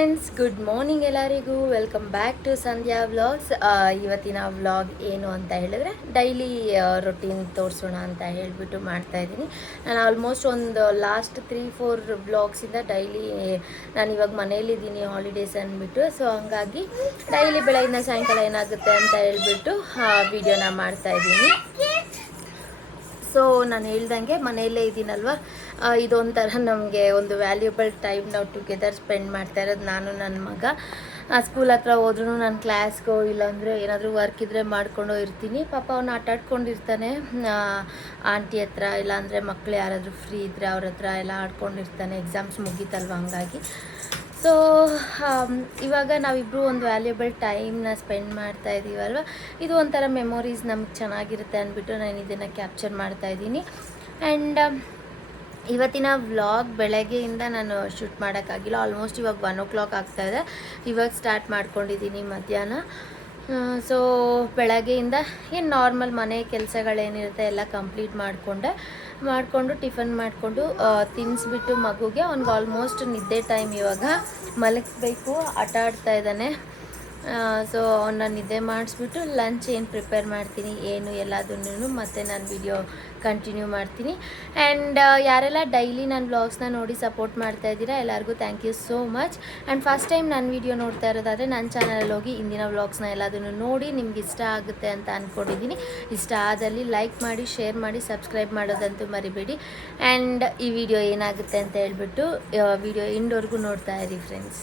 Friends, good morning ಎಲ್ಲರಿಗೂ. Welcome back to Sandhya vlogs. ಇವತ್ತಿನ vlog ಏನು ಅಂತ ಹೇಳಿದ್ರೆ ಡೈಲಿ ರೊಟೀನ್ ತೋರಿಸೋಣ ಅಂತ ಹೇಳಿಬಿಟ್ಟು ಮಾಡ್ತಾಯಿದ್ದೀನಿ. ನಾನು ಆಲ್ಮೋಸ್ಟ್ ಒಂದು ಲಾಸ್ಟ್ 3-4 ವ್ಲಾಗ್ಸಿಂದ ಡೈಲಿ ನಾನು ಇವಾಗ ಮನೇಲಿದ್ದೀನಿ, ಹಾಲಿಡೇಸ್ ಅಂದ್ಬಿಟ್ಟು. ಸೊ ಹಂಗಾಗಿ ಡೈಲಿ ಬೆಳಗಿನ ಸಾಯಂಕಾಲ ಏನಾಗುತ್ತೆ ಅಂತ ಹೇಳ್ಬಿಟ್ಟು ವಿಡಿಯೋನ ಮಾಡ್ತಾಯಿದ್ದೀನಿ. ಸೊ ನಾನು ಹೇಳ್ದಂಗೆ ಮನೆಯಲ್ಲೇ ಇದ್ದೀನಲ್ವ, ಇದೊಂಥರ ನಮಗೆ ಒಂದು ವ್ಯಾಲ್ಯೂಬಲ್ ಟೈಮ್ ನಾವು ಟುಗೆದರ್ ಸ್ಪೆಂಡ್ ಮಾಡ್ತಾ ಇರೋದು. ನಾನು ನನ್ನ ಮಗ ಸ್ಕೂಲ್ ಹತ್ರ ಹೋದ್ರೂ ನಾನು ಕ್ಲಾಸ್ಗೋ ಇಲ್ಲಾಂದರೆ ಏನಾದರೂ ವರ್ಕ್ ಇದ್ದರೆ ಮಾಡ್ಕೊಂಡು ಇರ್ತೀನಿ. ಪಾಪ ಅವನು ಆಟಾಡ್ಕೊಂಡಿರ್ತಾನೆ ಆಂಟಿ ಹತ್ರ, ಇಲ್ಲಾಂದರೆ ಮಕ್ಕಳು ಯಾರಾದರೂ ಫ್ರೀ ಇದ್ದರೆ ಅವ್ರ ಹತ್ರ ಎಲ್ಲ ಆಡ್ಕೊಂಡಿರ್ತಾನೆ. ಎಕ್ಸಾಮ್ಸ್ ಮುಗೀತಲ್ವ, ಹಂಗಾಗಿ. ಸೊ ಇವಾಗ ನಾವಿಬ್ಬರು ಒಂದು ವ್ಯಾಲ್ಯೂಬಲ್ ಟೈಮ್ನ ಸ್ಪೆಂಡ್ ಮಾಡ್ತಾ ಇದ್ದೀವಲ್ವ, ಇದು ಒಂಥರ ಮೆಮೊರೀಸ್ ನಮ್ಗೆ ಚೆನ್ನಾಗಿರುತ್ತೆ ಅಂದ್ಬಿಟ್ಟು ನಾನು ಇದನ್ನು ಕ್ಯಾಪ್ಚರ್ ಮಾಡ್ತಾಯಿದ್ದೀನಿ. ಆ್ಯಂಡ್ ಇವತ್ತಿನ ವ್ಲಾಗ್ ಬೆಳಗ್ಗೆಯಿಂದ ನಾನು ಶೂಟ್ ಮಾಡೋಕ್ಕಾಗಿಲ್ಲ. ಆಲ್ಮೋಸ್ಟ್ ಇವಾಗ 1 o'clock ಆಗ್ತಾಯಿದೆ. ಇವಾಗ ಸ್ಟಾರ್ಟ್ ಮಾಡ್ಕೊಂಡಿದ್ದೀನಿ ಮಧ್ಯಾಹ್ನ. ಸೊ ಬೆಳಗ್ಗೆಯಿಂದ ಏನು ನಾರ್ಮಲ್ ಮನೆ ಕೆಲಸಗಳೇನಿರುತ್ತೆ ಎಲ್ಲ ಕಂಪ್ಲೀಟ್ ಮಾಡಿಕೊಂಡು ಟಿಫನ್ ಮಾಡಿಕೊಂಡು ತಿನ್ನಿಸ್ಬಿಟ್ಟು ಮಗುಗೆ ಅವ್ನಿಗೆ ಆಲ್ಮೋಸ್ಟ್ ನಿದ್ದೆ ಟೈಮ್. ಇವಾಗ ಮಲಗಿಸ್ಬೇಕು, ಆಟ ಆಡ್ತಾ ಇದ್ದಾನೆ. ಸೊ ಅವನ್ನ ನಿದ್ದೆ ಮಾಡಿಸ್ಬಿಟ್ಟು ಲಂಚ್ ಏನು ಪ್ರಿಪೇರ್ ಮಾಡ್ತೀನಿ ಏನು ಎಲ್ಲದನ್ನು ಮತ್ತೆ ನಾನು ವಿಡಿಯೋ ಕಂಟಿನ್ಯೂ ಮಾಡ್ತೀನಿ. ಆ್ಯಂಡ್ ಯಾರೆಲ್ಲ ಡೈಲಿ ನನ್ನ ವ್ಲಾಗ್ಸ್ನ ನೋಡಿ ಸಪೋರ್ಟ್ ಮಾಡ್ತಾ ಇದ್ದೀರಾ ಎಲ್ಲರಿಗೂ thank you so much. And first time ನನ್ನ ವಿಡಿಯೋ ನೋಡ್ತಾ ಇರೋದಾದರೆ ನನ್ನ ಚಾನಲಲ್ಲಿ ಹೋಗಿ ಇಂದಿನ ವ್ಲಾಗ್ಸ್ನ ಎಲ್ಲದನ್ನು ನೋಡಿ ನಿಮ್ಗೆ ಇಷ್ಟ ಆಗುತ್ತೆ ಅಂತ ಅಂದ್ಕೊಂಡಿದ್ದೀನಿ. ಇಷ್ಟ ಆದಲ್ಲಿ ಲೈಕ್ ಮಾಡಿ, ಶೇರ್ ಮಾಡಿ, ಸಬ್ಸ್ಕ್ರೈಬ್ ಮಾಡೋದಂತೂ ಮರಿಬೇಡಿ. ಆ್ಯಂಡ್ ಈ ವಿಡಿಯೋ ಏನಾಗುತ್ತೆ ಅಂತ ಹೇಳ್ಬಿಟ್ಟು ವಿಡಿಯೋ ಎಂಡ್ವರೆಗೂ ನೋಡ್ತಾ ಇರಿ ಫ್ರೆಂಡ್ಸ್.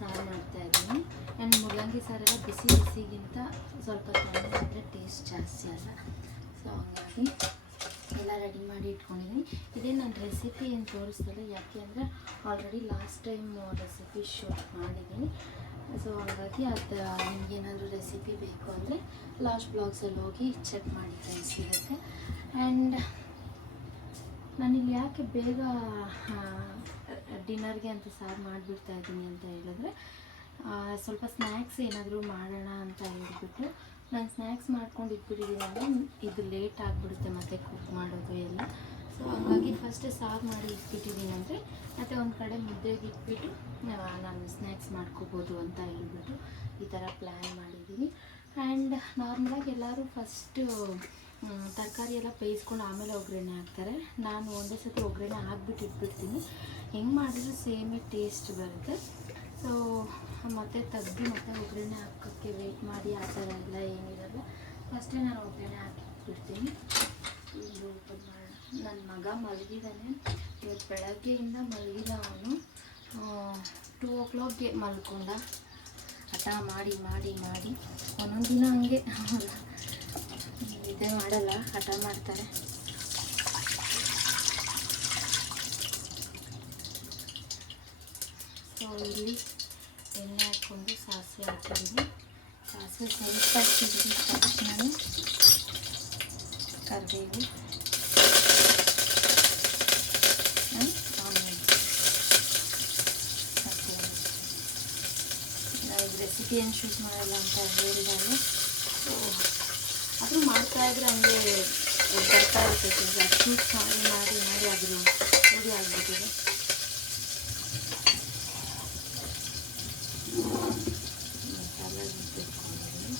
ಸಾರು ಮಾಡ್ತಾಯಿದ್ದೀನಿ. ಆ್ಯಂಡ್ ಮುಳ್ಳಂಗಿ ಸಾರೆಲ್ಲ ಬಿಸಿಗಿಂತ ಸ್ವಲ್ಪ ತಣ್ಣಗಾದರೆ ಟೇಸ್ಟ್ ಜಾಸ್ತಿ ಅಲ್ಲ. ಸೊ ಹಂಗಾಗಿ ಎಲ್ಲ ರೆಡಿ ಮಾಡಿ ಇಟ್ಕೊಂಡಿದ್ದೀನಿ. ಇದೇ ನನ್ನ ರೆಸಿಪಿ ಏನು ತೋರಿಸ್ತಲ್ಲ, ಯಾಕೆ ಅಂದರೆ already last time recipe shoot ಮಾಡಿದ್ದೀನಿ. ಸೊ ಹಾಗಾಗಿ ಅದು ನಿಮಗೇನಾದರೂ ರೆಸಿಪಿ ಬೇಕು ಅಂದರೆ ಲಾಸ್ಟ್ ಬ್ಲಾಗ್ಸಲ್ಲಿ ಹೋಗಿ ಚೆಕ್ ಮಾಡಿ ಫ್ರೆಂಡ್ಸ್, ಸಿಗುತ್ತೆ. ಆ್ಯಂಡ್ ನಾನಿಲ್ಲಿ ಯಾಕೆ ಬೇಗ ಡಿನ್ನರ್ಗೆ ಅಂತ ಸಾರು ಮಾಡಿಬಿಡ್ತಾ ಇದ್ದೀನಿ ಅಂತ ಹೇಳಿದ್ರೆ, ಸ್ವಲ್ಪ ಸ್ನ್ಯಾಕ್ಸ್ ಏನಾದರೂ ಮಾಡೋಣ ಅಂತ ಹೇಳ್ಬಿಟ್ಟು ನಾನು ಸ್ನ್ಯಾಕ್ಸ್ ಮಾಡ್ಕೊಂಡು ಇಟ್ಬಿಟ್ಟಿದ್ದೀನಿ ಅಂದರೆ ಇದು ಲೇಟ್ ಆಗಿಬಿಡುತ್ತೆ ಮತ್ತು ಕುಕ್ ಮಾಡೋದು ಎಲ್ಲ. ಸೊ ಹಾಗಾಗಿ ಫಸ್ಟ್ ಸಾರು ಮಾಡಿ ಇಟ್ಬಿಟ್ಟಿದ್ದೀನಿ ಅಂದರೆ ಮತ್ತು ಒಂದು ಕಡೆ ಮುದ್ದೆಗೆ ಇಟ್ಬಿಟ್ಟು ನಾನು ಸ್ನ್ಯಾಕ್ಸ್ ಮಾಡ್ಕೋಬೋದು ಅಂತ ಹೇಳ್ಬಿಟ್ಟು ಈ ಥರ ಪ್ಲ್ಯಾನ್ ಮಾಡಿದ್ದೀನಿ. ಆ್ಯಂಡ್ ನಾರ್ಮಲಾಗಿ ಎಲ್ಲರೂ ಫಸ್ಟು ತರಕಾರಿ ಎಲ್ಲ ಬೇಯಿಸ್ಕೊಂಡು ಆಮೇಲೆ ಒಗ್ಗರಣೆ ಹಾಕ್ತಾರೆ. ನಾನು ಒಂದೇ ಸತಿ ಒಗ್ಗರಣೆ ಹಾಕ್ಬಿಟ್ಟು ಇಟ್ಬಿಡ್ತೀನಿ. ಹೆಂಗೆ ಮಾಡಿದ್ರು ಸೇಮೇ ಟೇಸ್ಟ್ ಬರುತ್ತೆ. ಸೊ ಮತ್ತೆ ತೆಗ್ದು ಮತ್ತೆ ಒಗ್ಗರಣೆ ಹಾಕೋಕ್ಕೆ ವೆಯ್ಟ್ ಮಾಡಿ ಆ ಥರ ಎಲ್ಲ ಏನಿರಲ್ಲ. ಫಸ್ಟೇ ನಾನು ಒಗ್ಗರಣೆ ಹಾಕಿಬಿಡ್ತೀನಿ. ಇದು ಓಪನ್ ಮಾಡೋಣ. ನನ್ನ ಮಗ ಮಲಗಿದ್ದಾನೆ. ಇವತ್ತು ಬೆಳಗ್ಗೆಯಿಂದ ಮಲಗಿದ ಅವನು. 2 o'clockಗೆ ಮಲ್ಕೊಂಡ. ಹಠ ಮಾಡಿ ಮಾಡಿ ಮಾಡಿ ಒಂದೊಂದು ದಿನ ಹಂಗೆ ನಿದ್ದೆ ಮಾಡಲ್ಲ, ಹಠ ಮಾಡ್ತಾರೆ. ಸೊ ಇಲ್ಲಿ ಎಣ್ಣೆ ಹಾಕ್ಕೊಂಡು ಸಾಸಿವೆ ಹಾಕಿದ್ದೀನಿ. ಸಾಸಿವೆ ಸ್ವಲ್ಪ ಹಾಕಿದ್ದೀನಿ ತಕ್ಷಣ ಕರಿಬೇವು, ಆಮೇಲೆ ನಾವು ರೆಸಿಪಿ ಏನು ಶೂಟ್ ಮಾಡಲ್ಲ ಅಂತ ಹೇಳಿದಾಗ ಆದರೂ ಮಾಡ್ತಾಯಿದ್ರೆ ಹಂಗೆ ಬರ್ತಾ ಇರ್ತೈತೆ. ಶೂಟ್ ಮಾಡಿ ಮಾಡಿ ಮಾಡಿ ಆದರೂ ರೆಡಿ ಆಗಿಬಿಟ್ಟಿದೆ. ಮಸಾಲೆ ರುಬ್ಬಿಟ್ಕೊಂಡಿದ್ದೀನಿ.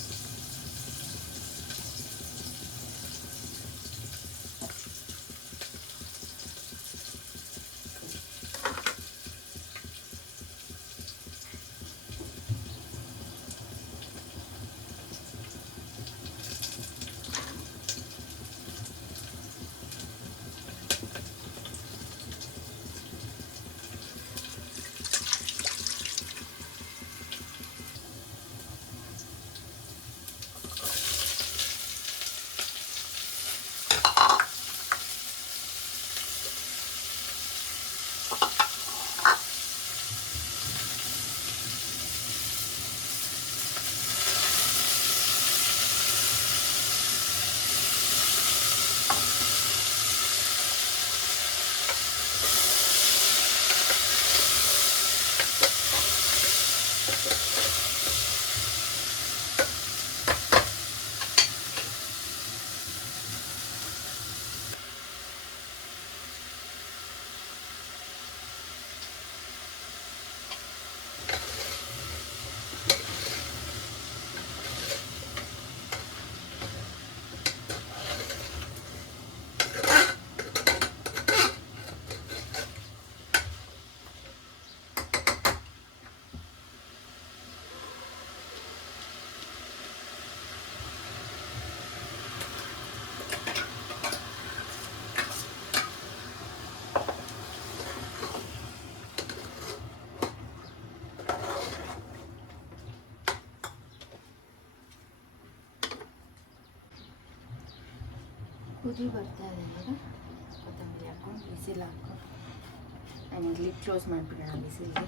ಕುದಿ ಬರ್ತಾ ಇದೆ ಇವಾಗ. ಕೊತ್ತಂಬರಿ ಹಾಕ್ಕೊಂಡು ಬಿಸಿಲು ಹಾಕ್ಕೊಂಡು ನಾನು ಲಿಡ್ ಕ್ಲೋಸ್ ಮಾಡಿಬಿಡೋಣ ಬಿಸಿಲಿಗೆ.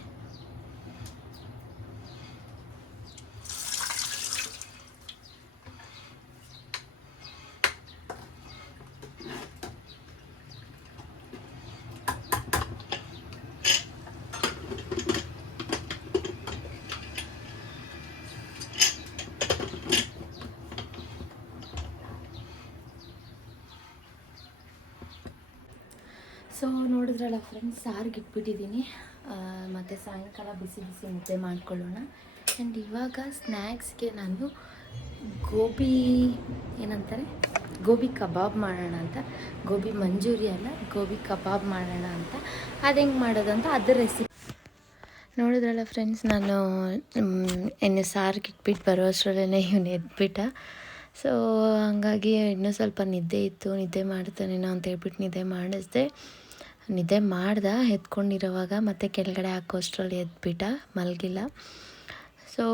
ಸೊ ನೋಡಿದ್ರಲ್ಲ ಫ್ರೆಂಡ್ಸ್, ಸಾರಿಗೆ ಇಟ್ಬಿಟ್ಟಿದ್ದೀನಿ. ಮತ್ತು ಸಾಯಂಕಾಲ ಬಿಸಿ ಬಿಸಿ ಮುದ್ದೆ ಮಾಡ್ಕೊಳ್ಳೋಣ. ಆ್ಯಂಡ್ ಇವಾಗ ಸ್ನ್ಯಾಕ್ಸ್ಗೆ ನಾನು ಗೋಬಿ ಕಬಾಬ್ ಮಾಡೋಣ ಅಂತ. ಗೋಬಿ ಮಂಚೂರಿ ಅಲ್ಲ, ಗೋಬಿ ಕಬಾಬ್ ಮಾಡೋಣ ಅಂತ. ಅದು ಹೆಂಗೆ ಮಾಡೋದಂತ ಅದ್ರ ರೆಸಿಪಿ ನೋಡಿದ್ರಲ್ಲ ಫ್ರೆಂಡ್ಸ್. ನಾನು ಇನ್ನು ಸಾರಿಗೆ ಇಟ್ಬಿಟ್ಟು ಬರೋ ಅಷ್ಟರಲ್ಲೇ ಇವನು ಎದ್ಬಿಟ್ಟ. ಸೊ ಹಂಗಾಗಿ ಇನ್ನೂ ಸ್ವಲ್ಪ ನಿದ್ದೆ ಇತ್ತು, ನಿದ್ದೆ ಮಾಡ್ತಾನೇನೋ ಅಂತ ಹೇಳ್ಬಿಟ್ಟು ನಿದ್ದೆ ಮಾಡ್ದೆ ಎತ್ಕೊಂಡಿರೋವಾಗ. ಮತ್ತು ಕೆಳಗಡೆ ಹಾಕೋಷ್ಟರಲ್ಲಿ ಎದ್ಬಿಟ್ಟ, ಮಲಗಿಲ್ಲ. ಸೊ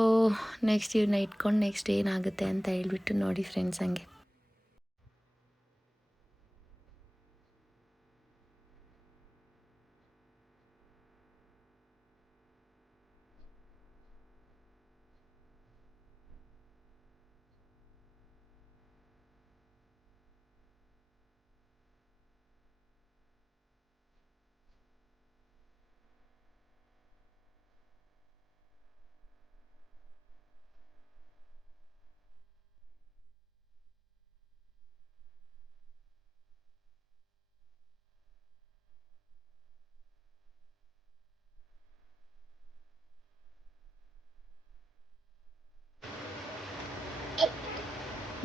ನೆಕ್ಸ್ಟ್ ಇವನ್ನ ಇಟ್ಕೊಂಡು ನೆಕ್ಸ್ಟ್ ಏನಾಗುತ್ತೆ ಅಂತ ಹೇಳ್ಬಿಟ್ಟು ನೋಡಿ ಫ್ರೆಂಡ್ಸ್. ಹಂಗೆ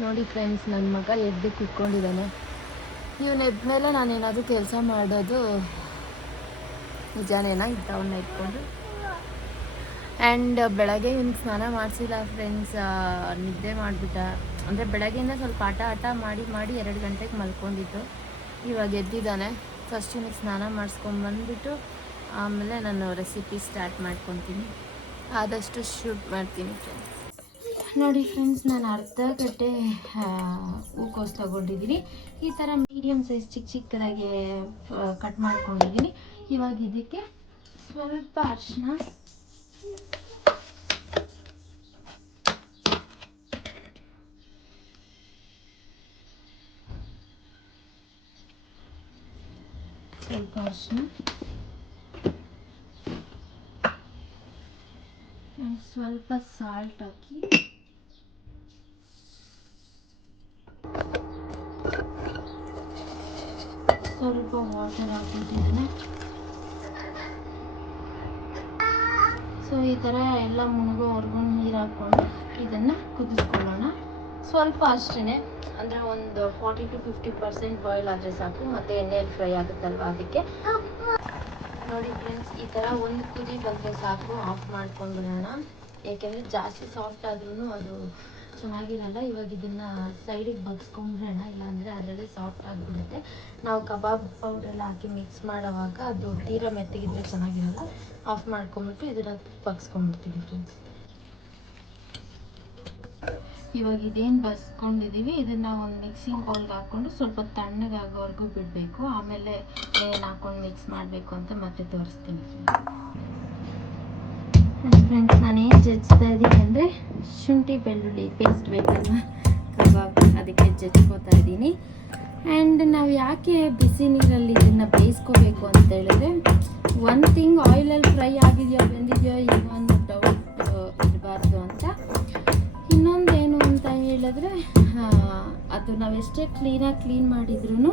ನೋಡಿ ಫ್ರೆಂಡ್ಸ್, ನನ್ನ ಮಗ ಎದ್ದು ಕುತ್ಕೊಂಡಿದ್ದಾನೆ. ಇವನು ಎದ್ಮೇಲೆ ನಾನೇನಾದರೂ ಕೆಲಸ ಮಾಡೋದು ನಿಜಾನೇನ ಇದ್ದವನ್ನ ಇಟ್ಕೊಂಡು. ಆ್ಯಂಡ್ ಬೆಳಗ್ಗೆ ಇವನು ಸ್ನಾನ ಮಾಡಿಸಿಲ್ಲ ಫ್ರೆಂಡ್ಸ್, ನಿದ್ದೆ ಮಾಡಿಬಿಟ್ಟ. ಅಂದರೆ ಬೆಳಗ್ಗೆಯಿಂದ ಸ್ವಲ್ಪ ಆಟ ಮಾಡಿ 2 ಗಂಟೆಗೆ ಮಲ್ಕೊಂಡಿದ್ದು. ಇವಾಗ ಎದ್ದಿದ್ದಾನೆ. ಫಸ್ಟ್ ಇವನಿಗೆ ಸ್ನಾನ ಮಾಡಿಸ್ಕೊಂಡ್ಬಂದ್ಬಿಟ್ಟು ಆಮೇಲೆ ನಾನು ರೆಸಿಪಿ ಸ್ಟಾರ್ಟ್ ಮಾಡ್ಕೊತೀನಿ. ಆದಷ್ಟು ಶೂಟ್ ಮಾಡ್ತೀನಿ ಫ್ರೆಂಡ್ಸ್. ನೋಡಿ ಫ್ರೆಂಡ್ಸ್, ನಾನು ಅರ್ಧ ಗಡ್ಡೆ ಹೂಕೋಸು ತೊಗೊಂಡಿದ್ದೀನಿ. ಈ ಥರ ಮೀಡಿಯಮ್ ಸೈಜ್ ಚಿಕ್ಕದಾಗಿ ಕಟ್ ಮಾಡ್ಕೊಂಡಿದ್ದೀನಿ. ಇವಾಗ ಇದಕ್ಕೆ ಸ್ವಲ್ಪ ಅರಿಶಿನ, ಸ್ವಲ್ಪ ಸಾಲ್ಟ್ ಹಾಕಿ ಸ್ವಲ್ಪ ವಾಟರ್ ಹಾಕ್ಬಿಟ್ಟಿದ್ದೀನಿ. ಸೊ ಈ ಥರ ಎಲ್ಲ ಮುಳುಗೋವರೆಗೂ ನೀರು ಹಾಕ್ಕೊಂಡು ಇದನ್ನು ಕುದಿಸ್ಕೊಳ್ಳೋಣ. ಸ್ವಲ್ಪ ಅಷ್ಟೇ, ಅಂದರೆ ಒಂದು 40 to 50% ಬಾಯ್ಲ್ ಆದರೆ ಸಾಕು. ಮತ್ತು ಎಣ್ಣೆಯಲ್ಲಿ ಫ್ರೈ ಆಗುತ್ತಲ್ವ ಅದಕ್ಕೆ. ನೋಡಿ ಫ್ರೆಂಡ್ಸ್, ಈ ಥರ ಒಂದು ಕುದಿ ಬಂದರೆ ಸಾಕು, ಆಫ್ ಮಾಡ್ಕೊಂಡ್ಬಿಡೋಣ. ಏಕೆಂದರೆ ಜಾಸ್ತಿ ಸಾಫ್ಟ್ ಆದ್ರೂ ಅದು ಚೆನ್ನಾಗಿರಲ್ಲ. ಇವಾಗ ಇದನ್ನು ಸೈಡಿಗೆ ಬಗ್ಸ್ಕೊಂಡ್ಬಿಡೋಣ, ಇಲ್ಲಾಂದರೆ ಅದರಲ್ಲೇ ಸಾಫ್ಟ್ ಆಗಿಬಿಡುತ್ತೆ. ನಾವು ಕಬಾಬ್ ಪೌಡ್ರೆಲ್ಲ ಹಾಕಿ ಮಿಕ್ಸ್ ಮಾಡೋವಾಗ ಅದು ತೀರಾ ಮೆತ್ತಗಿದ್ರೆ ಚೆನ್ನಾಗಿರಲ್ಲ. ಆಫ್ ಮಾಡ್ಕೊಂಬಿಟ್ಟು ಇದನ್ನು ಬಗ್ಸ್ಕೊಂಡ್ಬಿಡ್ತೀವಿ ಫ್ರೆಂಡ್ಸ್. ಇವಾಗ ಇದೇನು ಬಸ್ಕೊಂಡಿದ್ದೀವಿ ಇದನ್ನು ಒಂದು ಮಿಕ್ಸಿಂಗ್ ಬೌಲ್ಗೆ ಹಾಕ್ಕೊಂಡು ಸ್ವಲ್ಪ ತಣ್ಣಗಾಗೋವರೆಗೂ ಬಿಡಬೇಕು. ಆಮೇಲೆ ಏನು ಹಾಕ್ಕೊಂಡು ಮಿಕ್ಸ್ ಮಾಡಬೇಕು ಅಂತ ಮತ್ತೆ ತೋರಿಸ್ತೀನಿ ಫ್ರೆಂಡ್ಸ್. ನಾನೇನು ಜಜ್ತಾ ಇದ್ದೀನಿ ಅಂದರೆ ಶುಂಠಿ ಬೆಳ್ಳುಳ್ಳಿ ಪೇಸ್ಟ್ ಬೇಕಲ್ವ ಕಬಾಬ್, ಅದಕ್ಕೆ ಜಜ್ಕೋತಾ ಇದ್ದೀನಿ. ಆ್ಯಂಡ್ ನಾವು ಯಾಕೆ ಬಿಸಿ ನೀರಲ್ಲಿ ಇದನ್ನು ಬೇಯಿಸ್ಕೋಬೇಕು ಅಂತ ಹೇಳಿದ್ರೆ, ಒನ್ ಥಿಂಗ್ ಆಯಿಲಲ್ಲಿ ಫ್ರೈ ಆಗಿದೆಯೋ ಬೆಂದಿದೆಯೋ ಇನ್ನೊಂದು ಡೌಟ್ ಇರಬಾರ್ದು ಅಂತ. ಇನ್ನೊಂದೇನು ಅಂತ ಹೇಳಿದ್ರೆ, ಅದು ನಾವೆಷ್ಟೇ ಕ್ಲೀನ್ ಮಾಡಿದ್ರೂ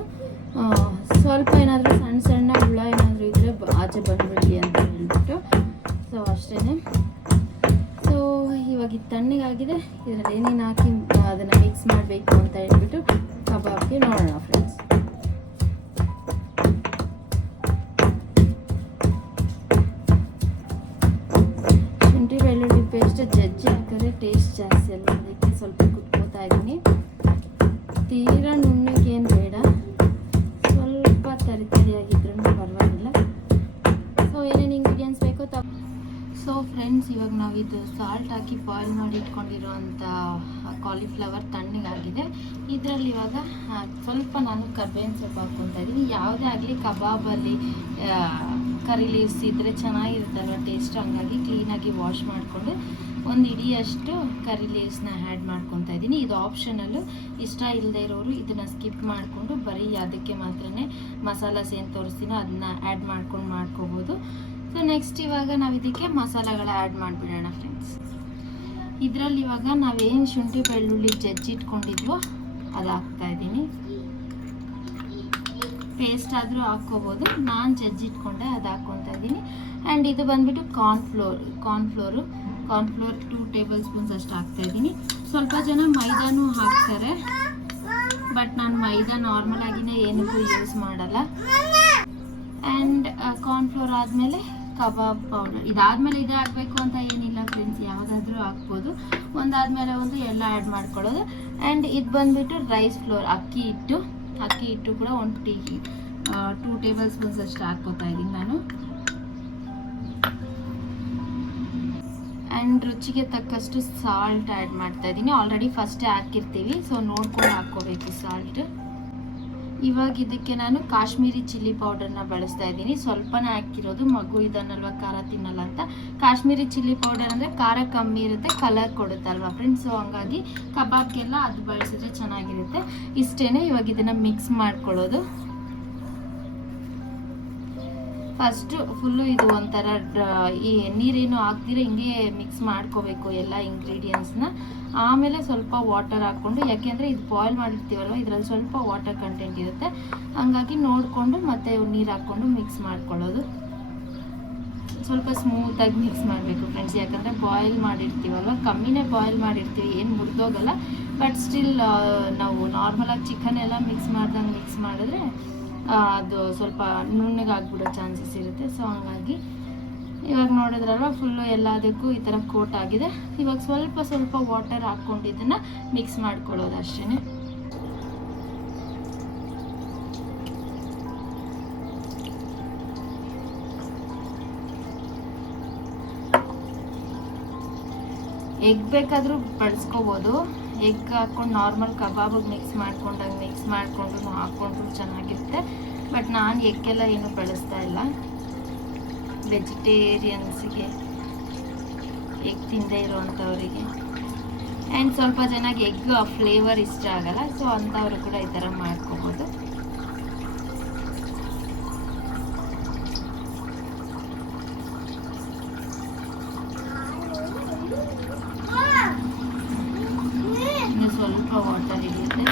ಸ್ವಲ್ಪ ಏನಾದರೂ ಸಣ್ಣ ಹುಳ ಏನಾದರೂ ಇದ್ದರೆ ಆಚೆ ಬಂದ್ಬಿಡಲಿ ಅಂತ ಹೇಳ್ಬಿಟ್ಟು. ಸೊ ಅಷ್ಟೇ. ಸೊ ಇವಾಗ ಇದು ತಣ್ಣಗಾಗಿದೆ, ಇದರಲ್ಲಿ ಏನೇನು ಹಾಕಿ ಅದನ್ನು ಮಿಕ್ಸ್ ಮಾಡಬೇಕು ಅಂತ ಹೇಳ್ಬಿಟ್ಟು ಕಬಾಬ್ಗೆ ನೋಡೋಣ ಫ್ರೆಂಡ್ಸ್. ಶುಂಠಿ ಬೆಳ್ಳುಳ್ಳಿ ಪೇಸ್ಟ್ ಜಜ್ಜಿ ಹಾಕಿದ್ರೆ ಟೇಸ್ಟ್ ಜಾಸ್ತಿ ಅಲ್ಲ, ಅದಕ್ಕೆ ಸ್ವಲ್ಪ ಕುತ್ಕೋತಾ ಇದ್ದೀನಿ. ತೀರಾ ನುಣ್ಣಗೇನು ಬೇಡ, ಸ್ವಲ್ಪ ತರಿಯಾಗಿದ್ರೂ ಪರವಾಗಿಲ್ಲ. ಸೊ ಏನೇನು ಇಂಗ್ರೀಡಿಯೆಂಟ್ಸ್ ಬೇಕೋ ಸೊ ಫ್ರೆಂಡ್ಸ್, ಇವಾಗ ನಾವು ಈ ಇದು ಸಾಲ್ಟ್ ಹಾಕಿ ಬಾಯ್ಲ್ ಮಾಡಿ ಇಟ್ಕೊಂಡಿರೋವಂಥ ಕಾಲಿಫ್ಲವರ್ ತಣ್ಣಗಾಗಿದೆ. ಇದರಲ್ಲಿ ಇವಾಗ ಸ್ವಲ್ಪ ನಾನು ಕರ್ಬೇವಿನ ಸೊಪ್ಪು ಹಾಕ್ಕೊತಾ ಇದ್ದೀನಿ. ಯಾವುದೇ ಆಗಲಿ ಕಬಾಬಲ್ಲಿ ಕರಿ ಲೀವ್ಸ್ ಇದ್ದರೆ ಚೆನ್ನಾಗಿರುತ್ತಲ್ವ ಟೇಸ್ಟ್, ಹಂಗಾಗಿ ಕ್ಲೀನಾಗಿ ವಾಶ್ ಮಾಡಿಕೊಂಡು ಒಂದು ಇಡಿಯಷ್ಟು ಕರಿ ಲೀವ್ಸ್ನ ಆ್ಯಡ್ ಮಾಡ್ಕೊತಾ ಇದ್ದೀನಿ. ಇದು ಆಪ್ಷನಲ್ಲು, ಇಷ್ಟ ಇಲ್ಲದೆ ಇರೋರು ಇದನ್ನು ಸ್ಕಿಪ್ ಮಾಡಿಕೊಂಡು ಬರೀ ಅದಕ್ಕೆ ಮಾತ್ರನೇ ಮಸಾಲಾಸ್ ಏನು ತೋರಿಸ್ತೀನೋ ಅದನ್ನ ಆ್ಯಡ್ ಮಾಡ್ಕೊಂಡು ಮಾಡ್ಕೋಬೋದು. ಸೊ ನೆಕ್ಸ್ಟ್ ಇವಾಗ ನಾವು ಇದಕ್ಕೆ ಮಸಾಲೆಗಳ ಆ್ಯಡ್ ಮಾಡಿಬಿಡೋಣ ಫ್ರೆಂಡ್ಸ್. ಇದರಲ್ಲಿ ಇವಾಗ ನಾವೇನು ಶುಂಠಿ ಬೆಳ್ಳುಳ್ಳಿ ಜಜ್ಜಿಟ್ಕೊಂಡಿದ್ವೋ ಅದು ಹಾಕ್ತಾಯಿದ್ದೀನಿ. ಪೇಸ್ಟ್ ಆದರೂ ಹಾಕ್ಕೋಬೋದು, ನಾನು ಜಜ್ಜಿಟ್ಕೊಂಡೆ ಅದು ಹಾಕ್ಕೊತಾ ಇದ್ದೀನಿ. ಆ್ಯಂಡ್ ಇದು ಬಂದುಬಿಟ್ಟು ಕಾರ್ನ್ಫ್ಲೋರು 2 ಟೇಬಲ್ ಸ್ಪೂನ್ಸ್ ಅಷ್ಟು ಹಾಕ್ತಾಯಿದ್ದೀನಿ. ಸ್ವಲ್ಪ ಜನ ಮೈದಾನೂ ಹಾಕ್ತಾರೆ, ಬಟ್ ನಾನು ಮೈದಾ ನಾರ್ಮಲ್ ಆಗಿನೇ ಏನಕ್ಕೂ ಯೂಸ್ ಮಾಡಲ್ಲ. ಆ್ಯಂಡ್ ಕಾರ್ನ್ಫ್ಲೋರ್ ಆದಮೇಲೆ ಕಬಾಬ್ ಪೌಡರ್, ಇದಾದಮೇಲೆ ಇದೇ ಹಾಕಬೇಕು ಅಂತ ಏನಿಲ್ಲ ಫ್ರೆಂಡ್ಸ್, ಯಾವುದಾದ್ರೂ ಹಾಕ್ಬೋದು. ಒಂದಾದಮೇಲೆ ಒಂದು ಎಲ್ಲ ಆ್ಯಡ್ ಮಾಡ್ಕೊಳ್ಳೋದು. ಆ್ಯಂಡ್ ಇದು ಬಂದುಬಿಟ್ಟು ರೈಸ್ ಫ್ಲೋರ್, ಅಕ್ಕಿ ಹಿಟ್ಟು ಕೂಡ 2 ಟೇಬಲ್ ಸ್ಪೂನ್ಸ್ ಅಷ್ಟು ಹಾಕ್ಕೋತಾ ಇದ್ದೀನಿ ನಾನು. ಆ್ಯಂಡ್ ರುಚಿಗೆ ತಕ್ಕಷ್ಟು ಸಾಲ್ಟ್ ಆ್ಯಡ್ ಮಾಡ್ತಾ ಇದ್ದೀನಿ. ಆಲ್ರೆಡಿ ಫಸ್ಟೇ ಹಾಕಿರ್ತೀವಿ, ಸೊ ನೋಡ್ಕೊಂಡು ಹಾಕ್ಕೋಬೇಕು ಸಾಲ್ಟ್. ಇವಾಗ ಇದಕ್ಕೆ ನಾನು ಕಾಶ್ಮೀರಿ ಚಿಲ್ಲಿ ಪೌಡರ್ನ ಬಳಸ್ತಾ ಇದ್ದೀನಿ. ಸ್ವಲ್ಪನೇ ಹಾಕಿರೋದು, ಮಗು ಇದನ್ನಲ್ವ ಖಾರ ತಿನ್ನಲ್ಲ ಅಂತ. ಕಾಶ್ಮೀರಿ ಚಿಲ್ಲಿ ಪೌಡರ್ ಅಂದರೆ ಖಾರ ಕಮ್ಮಿ ಇರುತ್ತೆ, ಕಲರ್ ಕೊಡುತ್ತಲ್ವ ಫ್ರೆಂಡ್ಸ್, ಸೊ ಹಂಗಾಗಿ ಕಬಾಬ್ಗೆಲ್ಲ ಅದು ಬಳಸಿದ್ರೆ ಚೆನ್ನಾಗಿರುತ್ತೆ. ಇಷ್ಟೇ. ಇವಾಗ ಇದನ್ನು ಮಿಕ್ಸ್ ಮಾಡ್ಕೊಳ್ಳೋದು. ಫಸ್ಟು ಫುಲ್ಲು ಇದು ಒಂಥರ ಈ ನೀರೇನು ಹಾಕ್ದಿರ ಹಿಂಗೆ ಮಿಕ್ಸ್ ಮಾಡ್ಕೋಬೇಕು ಎಲ್ಲ ಇಂಗ್ರೀಡಿಯೆಂಟ್ಸ್ನ. ಆಮೇಲೆ ಸ್ವಲ್ಪ ವಾಟರ್ ಹಾಕ್ಕೊಂಡು, ಯಾಕೆಂದರೆ ಇದು ಬಾಯ್ಲ್ ಮಾಡಿರ್ತೀವಲ್ವ, ಇದರಲ್ಲಿ ಸ್ವಲ್ಪ ವಾಟರ್ ಕಂಟೆಂಟ್ ಇರುತ್ತೆ, ಹಂಗಾಗಿ ನೋಡಿಕೊಂಡು ಮತ್ತೆ ನೀರು ಹಾಕ್ಕೊಂಡು ಮಿಕ್ಸ್ ಮಾಡ್ಕೊಳ್ಳೋದು. ಸ್ವಲ್ಪ ಸ್ಮೂತಾಗಿ ಮಿಕ್ಸ್ ಮಾಡಬೇಕು ಫ್ರೆಂಡ್ಸ್, ಯಾಕಂದರೆ ಬಾಯ್ಲ್ ಮಾಡಿರ್ತೀವಲ್ವ, ಕಮ್ಮಿನೇ ಬಾಯ್ಲ್ ಮಾಡಿರ್ತೀವಿ, ಏನು ಮುರಿದೋಗಲ್ಲ. ಬಟ್ ಸ್ಟಿಲ್ ನಾವು ನಾರ್ಮಲಾಗಿ ಚಿಕನ್ ಎಲ್ಲ ಮಿಕ್ಸ್ ಮಾಡಿದ್ರೆ ಅದು ಸ್ವಲ್ಪ ನುಣ್ಣಗಾಗ್ಬಿಡೋ ಚಾನ್ಸಸ್ ಇರುತ್ತೆ. ಸೊ ಹಂಗಾಗಿ ಇವಾಗ ನೋಡಿದ್ರಲ್ವ ಫುಲ್ಲು ಎಲ್ಲದಕ್ಕೂ ಈ ಥರ ಕೋಟ್ ಆಗಿದೆ. ಇವಾಗ ಸ್ವಲ್ಪ ವಾಟರ್ ಹಾಕ್ಕೊಂಡು ಇದನ್ನು ಮಿಕ್ಸ್ ಮಾಡ್ಕೊಳ್ಳೋದು ಅಷ್ಟೇ. ಎಗ್ ಬೇಕಾದರೂ ಬಳಸ್ಕೋಬೋದು. ಎಗ್ ಹಾಕ್ಕೊಂಡು ನಾರ್ಮಲ್ ಕಬಾಬಿಗೆ ಮಿಕ್ಸ್ ಮಾಡಿಕೊಂಡು ಹಾಕ್ಕೊಂಡ್ರು ಚೆನ್ನಾಗಿರುತ್ತೆ. ಬಟ್ ನಾನು ಎಗ್ಗೆಲ್ಲ ಏನು ಬಳಸ್ತಾ ಇಲ್ಲ. ವೆಜಿಟೇರಿಯನ್ಸಿಗೆ, ಎಗ್ ತಿಂದೇ ಇರೋವಂಥವರಿಗೆ, ಆ್ಯಂಡ್ ಸ್ವಲ್ಪ ಜನಕ್ಕೆ ಎಗ್ ಫ್ಲೇವರ್ ಇಷ್ಟ ಆಗಲ್ಲ, ಸೊ ಅಂಥವರು ಕೂಡ ಈ ಥರ ಮಾಡ್ಕೋಬೋದು. ಸ್ವಲ್ಪ ವಾಟರ್ ಹಿಡಿಯುತ್ತೆ.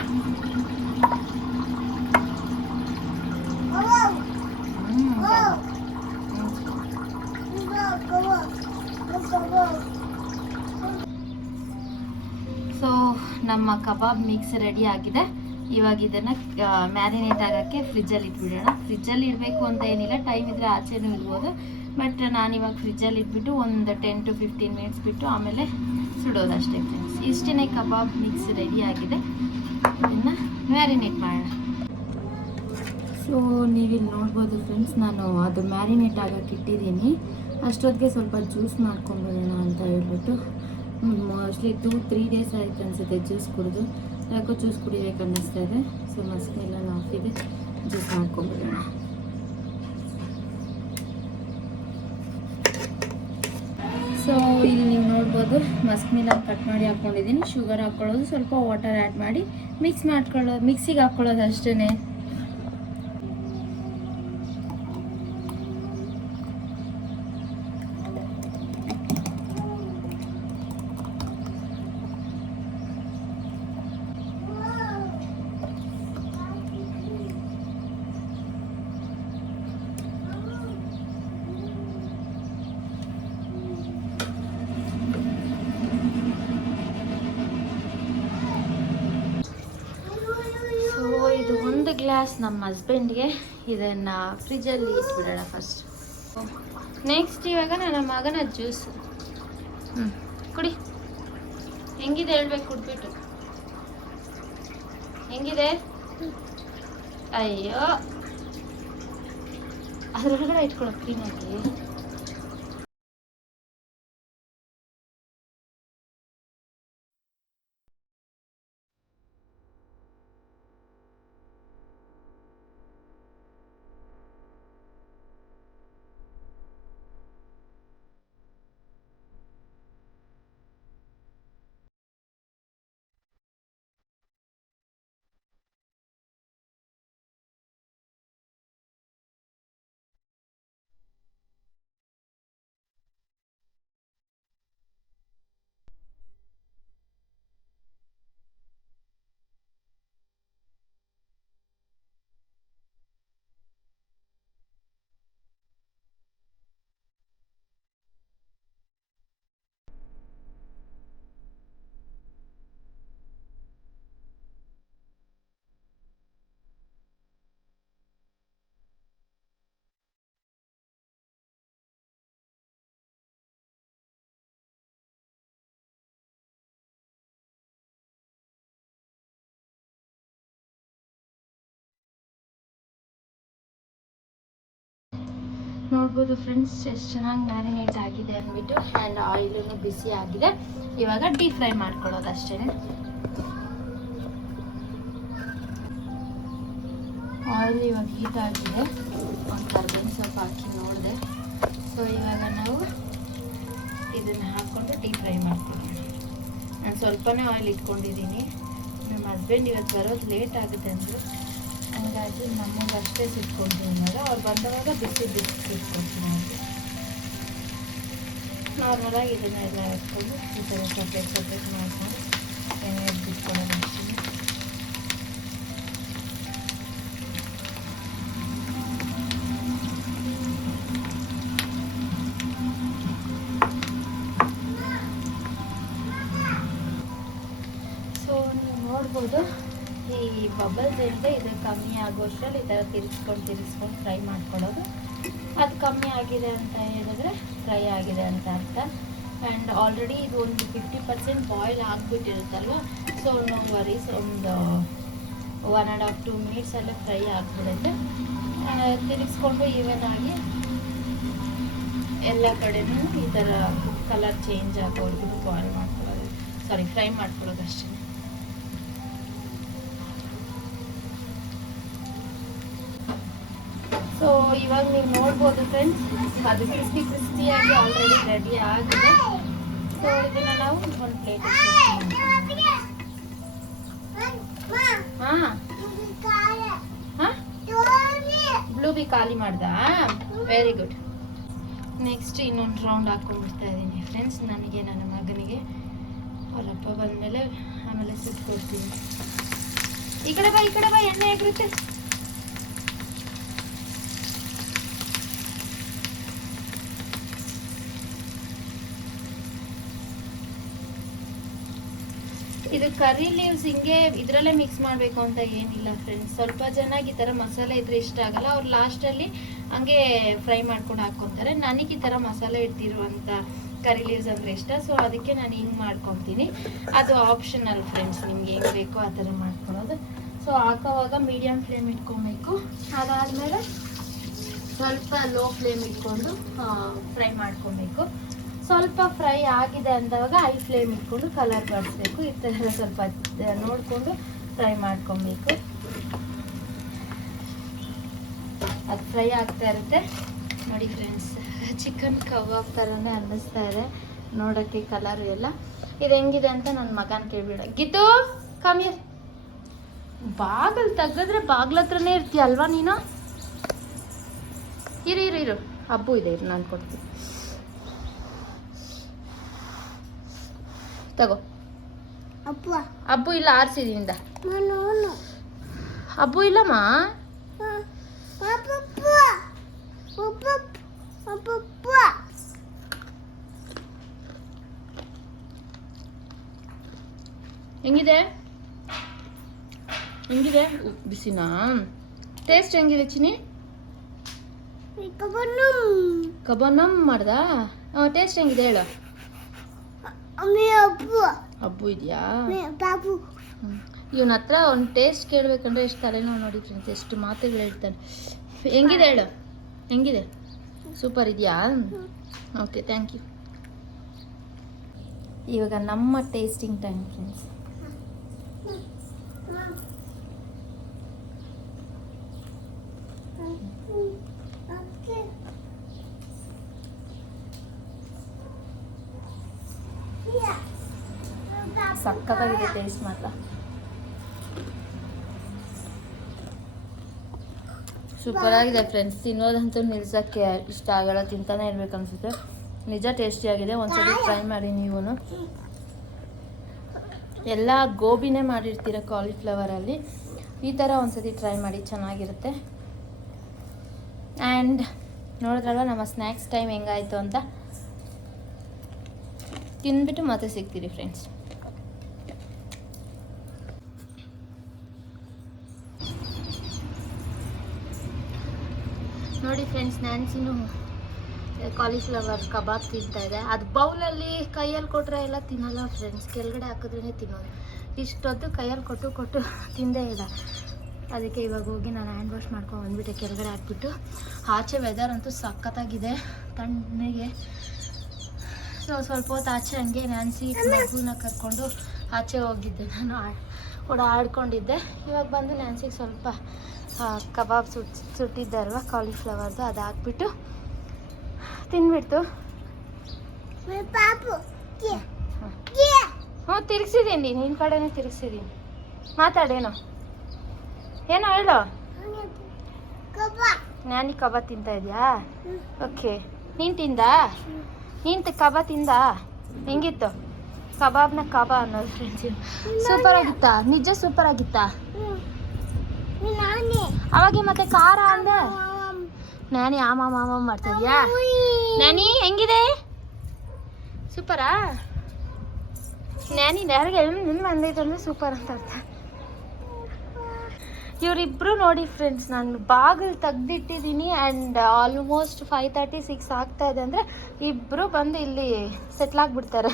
ಸೊ ನಮ್ಮ ಕಬಾಬ್ ಮಿಕ್ಸ್ ರೆಡಿ ಆಗಿದೆ. ಇವಾಗ ಇದನ್ನು ಮ್ಯಾರಿನೇಟ್ ಆಗೋಕ್ಕೆ ಫ್ರಿಜ್ಜಲ್ಲಿ ಇಟ್ಬಿಡೋಣ. ಫ್ರಿಜ್ಜಲ್ಲಿ ಇಡಬೇಕು ಅಂತ ಏನಿಲ್ಲ, ಟೈಮ್ ಇದ್ದರೆ ಆಚೆನೂ ಇಡ್ಬೋದು. ಬಟ್ ನಾನಿವಾಗ ಫ್ರಿಜ್ಜಲ್ಲಿ ಇಟ್ಬಿಟ್ಟು ಒಂದು 10 to 15 ಮಿನಿಟ್ಸ್ ಬಿಟ್ಟು ಆಮೇಲೆ ಸುಡೋದಷ್ಟೇ ಫ್ರೆಂಡ್ಸ್. ಇಷ್ಟೇ ಕಬಾಬ್ ಮಿಕ್ಸ್ ರೆಡಿ ಆಗಿದೆ. ಇದನ್ನು ಮ್ಯಾರಿನೇಟ್ ಮಾಡೋಣ. ಸೊ ನೀವಿಲ್ಲಿ ನೋಡ್ಬೋದು ಫ್ರೆಂಡ್ಸ್, ನಾನು ಅದು ಮ್ಯಾರಿನೇಟ್ ಆಗೋಕ್ಕೆ ಇಟ್ಟಿದ್ದೀನಿ. ಅಷ್ಟೊತ್ತಿಗೆ ಸ್ವಲ್ಪ ಜ್ಯೂಸ್ ಮಾಡ್ಕೊಂಡ್ಬಿಡೋಣ ಅಂತ ಹೇಳ್ಬಿಟ್ಟು, ಮೋಸ್ಟ್ಲಿ 2-3 ಡೇಸ್ ಆಯಿತು ಅನಿಸುತ್ತೆ ಜ್ಯೂಸ್ ಕುಡಿದು. ಯಾಕೋ ಜ್ಯೂಸ್ ಕುಡಿಬೇಕು ಅನ್ನಿಸ್ತಾ ಇದೆ. ಸೊ ಮಸ್ಕೆಲ್ಲ ಆಫಿದೆ, ಜ್ಯೂಸ್ ಮಾಡ್ಕೊಂಡ್ಬಿಡೋಣ. ಸೊ ಇಲ್ಲಿ ನೀವು ನೋಡ್ಬೋದು ಮಸ್ಕ್ ಮಿಲನ್ ಕಟ್ ಮಾಡಿ ಹಾಕ್ಕೊಂಡಿದ್ದೀನಿ. ಶುಗರ್ ಹಾಕ್ಕೊಳ್ಳೋದು, ಸ್ವಲ್ಪ ವಾಟರ್ ಆ್ಯಡ್ ಮಾಡಿ ಮಿಕ್ಸಿಗೆ ಹಾಕ್ಕೊಳ್ಳೋದು ಅಷ್ಟೇ. ಒಂದು ಗ್ಲಾಸ್ ನಮ್ಮ ಹಸ್ಬೆಂಡ್ಗೆ, ಇದನ್ನು ಫ್ರಿಜ್ಜಲ್ಲಿ ಇಟ್ಬಿಡೋಣ ಫಸ್ಟ್. ನೆಕ್ಸ್ಟ್ ಇವಾಗ ನನ್ನ ಮಗನ ಜ್ಯೂಸ್ ಕುಡಿ. ಹೆಂಗಿದೆ ಹೇಳ್ಬೇಕು, ಕುಡ್ಬಿಟ್ಟು ಹೆಂಗಿದೆ. ಅಯ್ಯೋ ಅದರೊಳಗಡೆ ಇಟ್ಕೊಳ್ಳೋ ಕ್ಲೀನಾಗಿ. ನೋಡ್ಬೋದು ಫ್ರೆಂಡ್ಸ್ ಎಷ್ಟು ಚೆನ್ನಾಗಿ ಮ್ಯಾರಿನೇಟ್ ಆಗಿದೆ ಅಂದ್ಬಿಟ್ಟು. ಆ್ಯಂಡ್ ಆಯಿಲೂ ಬಿಸಿ ಆಗಿದೆ. ಇವಾಗ ಡೀಪ್ ಫ್ರೈ ಮಾಡ್ಕೊಳ್ಳೋದು ಅಷ್ಟೇ. ಆಯಿಲ್ ಇವಾಗ ಹೀಟ್ ಆಗಿದೆ. ಒಂದು ಕರ್ಬೇವಿನ ಸೊಪ್ಪು ಹಾಕಿ ನೋಡಿದೆ. ಸೊ ಇವಾಗ ನಾವು ಇದನ್ನು ಹಾಕ್ಕೊಂಡು ಡೀಪ್ ಫ್ರೈ ಮಾಡ್ಕೊಳ್ಳೋಣ. ನಾನು ಸ್ವಲ್ಪನೇ ಆಯಿಲ್ ಇಟ್ಕೊಂಡಿದ್ದೀನಿ. ನಮ್ಮ ಹಸ್ಬೆಂಡ್ ಇವತ್ತು ಬರೋದು ಲೇಟ್ ಆಗುತ್ತೆ ಅಂದರು. ಹಂಗಾಗಿ ನಮಗೆ ಅಷ್ಟೇ ಸಿಟ್ಕೊಳ್ತೀವಿ ಅನ್ನೋದು. ಅವ್ರು ಬಂದವಾಗ ಬಿಸಿ ಸಿಟ್ಕೊಳ್ತೀನಿ ಅವ್ರಿಗೆ. ನಾರ್ಮಲಾಗಿ ಇದನ್ನೆಲ್ಲ ಹಾಕ್ಕೊಂಡು ಈ ಥರ ಸಪ್ರೇಟ್ ಮಾಡ್ಕೊಂಡು ಎಣ್ಣೆ ಬಿಟ್ಕೊಳ್ಳೋದು ಅಷ್ಟೇ. ಸೊ ನೀವು ನೋಡ್ಬೋದು ಈ ಬಬಲ್ಸ್ ಇಲ್ಲದೆ ಇದು ಕಮ್ಮಿ ಆಗೋಷ್ಟರಲ್ಲಿ ಈ ಥರ ತಿರ್ಗಿಸ್ಕೊಂಡು ಫ್ರೈ ಮಾಡ್ಕೊಳ್ಳೋದು. ಅದು ಕಮ್ಮಿ ಆಗಿದೆ ಅಂತ ಹೇಳಿದ್ರೆ ಫ್ರೈ ಆಗಿದೆ ಅಂತ ಅರ್ಥ. ಆ್ಯಂಡ್ ಆಲ್ರೆಡಿ ಇದು ಒಂದು 50% ಬಾಯ್ಲ್ ಆಗಿಬಿಟ್ಟಿರುತ್ತಲ್ವ. ಸೊ ನೋ ವರೀಸ್, ಒಂದು 1.5-2 ಮಿನಿಟ್ಸಲ್ಲೇ ಫ್ರೈ ಆಗಿಬಿಡುತ್ತೆ. ತಿರ್ಗಿಸ್ಕೊಂಡು ಈವನ್ ಆಗಿ ಎಲ್ಲ ಕಡೆನೂ ಈ ಥರ ಕಲರ್ ಚೇಂಜ್ ಆಗೋವರೆಗೂ ಬಾಯ್ಲ್ ಮಾಡ್ಕೊಳ್ಳೋದು, ಫ್ರೈ ಮಾಡ್ಕೊಳ್ಳೋದು ಅಷ್ಟೇ. ಸೊ ಇವಾಗ ನೀವು ನೋಡ್ಬೋದು ಫ್ರೆಂಡ್ಸ್, ಅದು ಕ್ರಿಸ್ಪಿಯಾಗಿ ಆಲ್ರೆಡಿ ರೆಡಿ ಆಗಿದೆ. ಸೊ ಇದನ್ನು ನಾವು ಒಂದು ಪ್ಲೇಟ್ ಬ್ಲೂಬಿ ಖಾಲಿ ಮಾಡ್ದಾ? Very good. ನೆಕ್ಸ್ಟ್ ಇನ್ನೊಂದು ರೌಂಡ್ ಹಾಕೊಂಡ್ಬಿಡ್ತಾ ಇದ್ದೀನಿ ಫ್ರೆಂಡ್ಸ್. ನನಗೆ ನನ್ನ ಮಗನಿಗೆ ಅವರಪ್ಪ ಬಂದಮೇಲೆ ಆಮೇಲೆ ಸುಟ್ಕೊಡ್ತೀನಿ. ಈ ಕಡೆ ಬಾ ಎಣ್ಣೆ ಆಗಿರುತ್ತೆ. ಇದು ಕರಿ ಲೀವ್ಸ್ ಹಿಂಗೆ ಇದರಲ್ಲೇ ಮಿಕ್ಸ್ ಮಾಡಬೇಕು ಅಂತ ಏನಿಲ್ಲ ಫ್ರೆಂಡ್ಸ್. ಸ್ವಲ್ಪ ಜನಕ್ಕೆ ಈ ಥರ ಮಸಾಲೆ ಇದ್ರೆ ಇಷ್ಟ ಆಗಲ್ಲ. ಅವ್ರು ಲಾಸ್ಟಲ್ಲಿ ಹಂಗೆ ಫ್ರೈ ಮಾಡ್ಕೊಂಡು ಹಾಕ್ಕೊತಾರೆ. ನನಗೆ ಈ ಥರ ಮಸಾಲೆ ಇಟ್ಟಿರುವಂಥ ಕರಿ ಲೀವ್ಸ್ ಅಂದರೆ ಇಷ್ಟ. ಸೊ ಅದಕ್ಕೆ ನಾನು ಹಿಂಗೆ ಮಾಡ್ಕೊತೀನಿ. ಅದು ಆಪ್ಷನಲ್ ಫ್ರೆಂಡ್ಸ್, ನಿಮ್ಗೆ ಹೆಂಗೆ ಬೇಕೋ ಆ ಥರ ಮಾಡ್ಕೊಳ್ಳೋದು. ಸೊ ಹಾಕೋವಾಗ ಮೀಡಿಯಮ್ ಫ್ಲೇಮ್ ಇಟ್ಕೊಬೇಕು. ಅದಾದಮೇಲೆ ಸ್ವಲ್ಪ ಲೋ ಫ್ಲೇಮ್ ಇಟ್ಕೊಂಡು ಫ್ರೈ ಮಾಡ್ಕೊಬೇಕು. ಸ್ವಲ್ಪ ಫ್ರೈ ಆಗಿದೆ ಅಂದಾಗ ಹೈ ಫ್ಲೇಮ್ ಇಟ್ಕೊಂಡು ಕಲರ್ ಬಡಿಸ್ಬೇಕು. ಈ ಥರ ಸ್ವಲ್ಪ ನೋಡಿಕೊಂಡು ಫ್ರೈ ಮಾಡ್ಕೊಬೇಕು. ಅದು ಫ್ರೈ ಆಗ್ತಾ ಇರುತ್ತೆ ನೋಡಿ ಫ್ರೆಂಡ್ಸ್. ಚಿಕನ್ ಕಬಾಬ್ ಥರನೇ ಅನ್ನಿಸ್ತಾ ಇದೆ ನೋಡೋಕ್ಕೆ ಕಲರ್ ಎಲ್ಲ. ಇದು ಹೆಂಗಿದೆ ಅಂತ ನನ್ನ ಮಗನ ಕೇಳ್ಬಿಡ. ಗಿದ್ದು ಕಮ್ಮಿ ಬಾಗಿಲು ತೆಗೆದ್ರೆ ಬಾಗ್ಲ ಹತ್ರನೇ ಇರ್ತೀಯ ಅಲ್ವಾ ನೀನು? ಇರು ಹಬ್ಬು ಇದೆ, ಇರು ನಾನು ಕೊಡ್ತೀನಿ. ತಗೋ. ಹಬ್ಬು ಇಲ್ಲ, ಆರಿಸಿದಿಂದ ಹಬ್ಬು ಇಲ್ಲಮ್ಮ. ಹೆಂಗಿದೆ ಬಿಸಿನಾ? ಟೇಸ್ಟ್ ಹೆಂಗಿದೆ ಚಿನಿ? ಕಬಾಬ್ ಮಾಡ್ದ? ಟೇಸ್ಟ್ ಹೆಂಗಿದೆ ಹೇಳು. ಹಬ್ಬು ಇದೆಯಾ? ಇವನ ಹತ್ರ ಒಂದು ಟೇಸ್ಟ್ ಕೇಳಬೇಕಂದ್ರೆ ಎಷ್ಟು ತಲೆನೋವು ನೋಡಿ ಫ್ರೆಂಡ್ಸ್, ಎಷ್ಟು ಮಾತುಗಳು ಹೇಳ್ತಾನೆ. ಹೆಂಗಿದೆ ಹೇಳು, ಹೆಂಗಿದೆ? ಸೂಪರ್ ಇದೆಯಾ? Okay, thank you. ಇವಾಗ ನಮ್ಮ ಟೇಸ್ಟಿಂಗ್ ಟೈಮ್ ಫ್ರೆಂಡ್ಸ್. ಸಕ್ಕತ್ತಾಗಿದೆ ಟೇಸ್ಟ್ ಮಾತ್ರ. ಸೂಪರ್ ಆಗಿದೆ ಫ್ರೆಂಡ್ಸ್. ತಿನ್ನೋದಂತೂ ನಿಲ್ಸೋಕ್ಕೆ ಇಷ್ಟ ಆಗಲ್ಲ, ತಿಂತಾನೆ ಇರ್ಬೇಕು ಅನ್ಸುತ್ತೆ. ನಿಜ ಟೇಸ್ಟಿಯಾಗಿದೆ. ಒಂದ್ಸತಿ ಟ್ರೈ ಮಾಡಿ ನೀವು. ಎಲ್ಲ ಗೋಬಿನೇ ಮಾಡಿರ್ತೀರ ಕಾಲಿಫ್ಲವರಲ್ಲಿ, ಈ ಥರ ಒಂದ್ಸತಿ ಟ್ರೈ ಮಾಡಿ, ಚೆನ್ನಾಗಿರುತ್ತೆ. ಆ್ಯಂಡ್ ನೋಡಿದ್ರಲ್ವ ನಮ್ಮ ಸ್ನ್ಯಾಕ್ಸ್ ಟೈಮ್ ಹೆಂಗಾಯಿತು ಅಂತ. ತಿಂದ್ಬಿಟ್ಟು ಮತ್ತೆ ಸಿಗ್ತೀರಿ ಫ್ರೆಂಡ್ಸ್. ನೋಡಿ ಫ್ರೆಂಡ್ಸ್, ನ್ಯಾನ್ಸಿನೂ ಕಾಲಿಫ್ಲವರ್ ಕಬಾಬ್ ತಿಂತಾ ಇದೆ. ಅದು ಬೌಲಲ್ಲಿ ಕೈಯಲ್ಲಿ ಕೊಟ್ಟರೆ ಎಲ್ಲ ತಿನ್ನಲ್ಲ ಫ್ರೆಂಡ್ಸ್, ಕೆಳಗಡೆ ಹಾಕಿದ್ರೇ ತಿನ್ನೋದು. ಇಷ್ಟೊತ್ತು ಕೈಯಲ್ಲಿ ಕೊಟ್ಟು ತಿಂದೇ ಇಲ್ಲ. ಅದಕ್ಕೆ ಇವಾಗ ಹೋಗಿ ನಾನು ಹ್ಯಾಂಡ್ ವಾಶ್ ಮಾಡ್ಕೊಂಡು ಬಂದುಬಿಟ್ಟೆ ಕೆಳಗಡೆ ಹಾಕ್ಬಿಟ್ಟು. ಆಚೆ ವೆದರ್ ಅಂತೂ ಸಖತ್ತಾಗಿದೆ, ತಣ್ಣಗೆ. ಸೊ ಸ್ವಲ್ಪ ಹೊತ್ತು ಆಚೆ ಹಂಗೆ ನ್ಯಾನ್ಸಿ ಮಗುನ ಕರ್ಕೊಂಡು ಆಚೆ ಹೋಗಿದ್ದೆ, ನಾನು ಆಡ್ಕೊಂಡಿದ್ದೆ. ಇವಾಗ ಬಂದು ನ್ಯಾನ್ಸಿಗೆ ಸ್ವಲ್ಪ ಕಬಾಬ್ ಸುಟ್ಟಿದ್ದೆ ಅಲ್ವಾ ಕಾಲಿಫ್ಲವರ್ದು, ಅದು ಹಾಕ್ಬಿಟ್ಟು ತಿನ್ಬಿಡ್ತು. ಹ್ಞೂ ತಿರ್ಗಿಸಿದ್ದೀನಿ, ನಿನ್ನ ಕಡೆನೇ ತಿರ್ಗಿಸಿದ್ದೀನಿ. ಮಾತಾಡೇನೋ ಏನೋ ಹೇಳೋ. ನ್ಯಾನಿ ಕಬಾಬ್ ತಿಂತಾ ಇದೆಯಾ? ಓಕೆ, ನೀನು ತಿಂದಾ? ನೀನು ಕಬಾಬ್ ತಿಂದಾ? ಹೆಂಗಿತ್ತು ಕಬಾಬ್ನ? ಕಬಾಬ್ ಅನ್ನೋದು ಫ್ರೆಂಡ್ಸ್, ಸೂಪರ್ ಆಗಿತ್ತಾ? ನಿಜ ಸೂಪರ್ ಆಗಿತ್ತಾ? ಅವಾಗೆ ಮತ್ತೆ ಖಾರ ಅಂದೆ. ನ್ಯಾನಿ ಆಮ ಮಾಮ ಮಾಡ್ತಾ ಇದೆಯಾ? ನ್ಯಾನಿ ಹೆಂಗಿದೆ? ಸೂಪರಾ? ನ್ಯಾನಿ ಯಾರಿಗೆ ನಿಮ್ಮ ಬಂದೈತೆ ಅಂದರೆ ಸೂಪರ್ ಅಂತ ಅರ್ಥ. ಇವರಿಬ್ಬರು ನೋಡಿ ಫ್ರೆಂಡ್ಸ್, ನಾನು ಬಾಗಿಲು ತೆಗ್ದಿಟ್ಟಿದ್ದೀನಿ ಆ್ಯಂಡ್ ಆಲ್ಮೋಸ್ಟ್ 5:30 6 ಆಗ್ತಾ ಇದೆ ಅಂದರೆ ಇಬ್ಬರು ಬಂದು ಇಲ್ಲಿ ಸೆಟ್ಲಾಗ್ಬಿಡ್ತಾರೆ.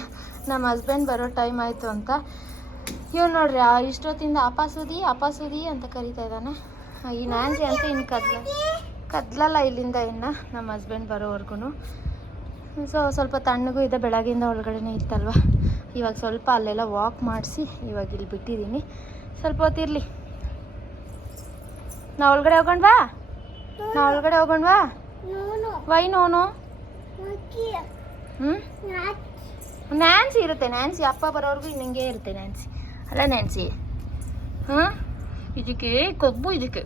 ನಮ್ಮ ಹಸ್ಬೆಂಡ್ ಬರೋ ಟೈಮ್ ಆಯಿತು ಅಂತ. ಇವ್ನು ನೋಡ್ರಿ ಇಷ್ಟೊತ್ತಿಂದ ಅಪಾಸುದಿ ಅಂತ ಕರಿತಾ ಇದ್ದಾನೆ. ಈ ನ್ಯಾನ್ಸಿ ಅಂತ ಇನ್ನು ಕದ್ಲಲ್ಲ ಇಲ್ಲಿಂದ ಇನ್ನು ನಮ್ಮ ಹಸ್ಬೆಂಡ್ ಬರೋವರೆಗೂ. ಸೊ ಸ್ವಲ್ಪ ತಣ್ಣಗೂ ಇದೆ, ಬೆಳಗ್ಗೆಯಿಂದ ಒಳಗಡೆನೇ ಇತ್ತಲ್ವ. ಇವಾಗ ಸ್ವಲ್ಪ ಅಲ್ಲೆಲ್ಲ ವಾಕ್ ಮಾಡಿಸಿ ಇವಾಗ ಇಲ್ಲಿ ಬಿಟ್ಟಿದ್ದೀನಿ. ಸ್ವಲ್ಪ ಹೊತ್ತಿರಲಿ. ನಾ ಒಳಗಡೆ ಹೋಗೋಣವಾ? ವೈ ನೋನು? ನ್ಯಾನ್ಸಿ ಇರುತ್ತೆ, ನ್ಯಾನ್ಸಿ ಅಪ್ಪ ಬರೋವರೆಗೂ ಹಿಂಗೆ ಇರುತ್ತೆ ನ್ಯಾನ್ಸಿ. ಅಲ್ಲ ನ್ಯಾನ್ಸಿ? ಇದಕ್ಕೆ ಕೊಬ್ಬು, ಇದಕ್ಕೆ